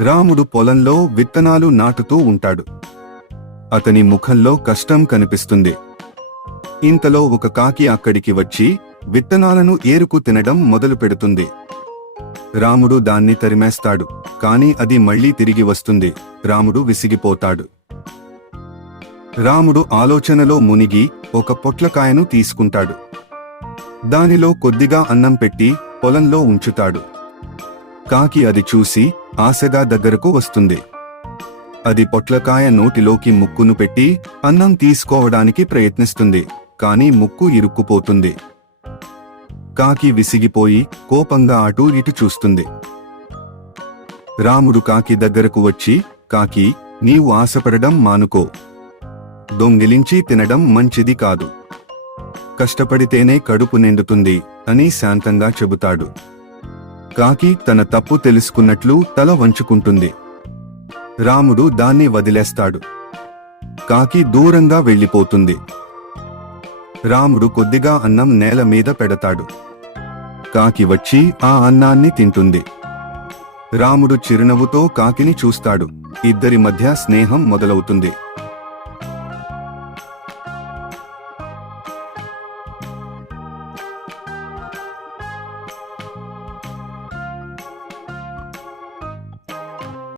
రాముడు పొలంలో విత్తనాలు నాటుతూ ఉంటాడు. అతని ముఖంలో కష్టం కనిపిస్తుంది. ఇంతలో ఒక కాకి అక్కడికి వచ్చి విత్తనాలను ఏరుకు తినడం మొదలుపెడుతుంది. రాముడు దాన్ని తరిమేస్తాడు, కాని అది మళ్లీ తిరిగి వస్తుంది. రాముడు విసిగిపోతాడు. రాముడు ఆలోచనలో మునిగి ఒక పొట్లకాయను తీసుకుంటాడు. దానిలో కొద్దిగా అన్నం పెట్టి పొలంలో ఉంచుతాడు. కాకి అది చూసి ఆశగా దగ్గరకు వస్తుంది. అది పొట్లకాయ నోటిలోకి ముక్కును పెట్టి అన్నం తీసుకోవడానికి ప్రయత్నిస్తుంది, కాని ముక్కు ఇరుక్కుపోతుంది. కాకి విసిగిపోయి కోపంగా అటూ ఇటు చూస్తుంది. రాముడు కాకి దగ్గరకు వచ్చి, కాకి, నీవు ఆశపడడం మానుకో. దొంగిలించి తినడం మంచిది కాదు. కష్టపడితేనే కడుపు నిండుతుంది అని శాంతంగా చెబుతాడు. కాకి తన తప్పు తెలుసుకున్నట్లు తల వంచుకుంటుంది. రాముడు దాన్ని వదిలేస్తాడు. కాకి దూరంగా వెళ్ళిపోతుంది. రాముడు కొద్దిగా అన్నం నేల మీద పెడతాడు. కాకి వచ్చి ఆ అన్నాన్ని తింటుంది. రాముడు చిరునవ్వుతో కాకిని చూస్తాడు. ఇద్దరి మధ్య స్నేహం మొదలవుతుంది.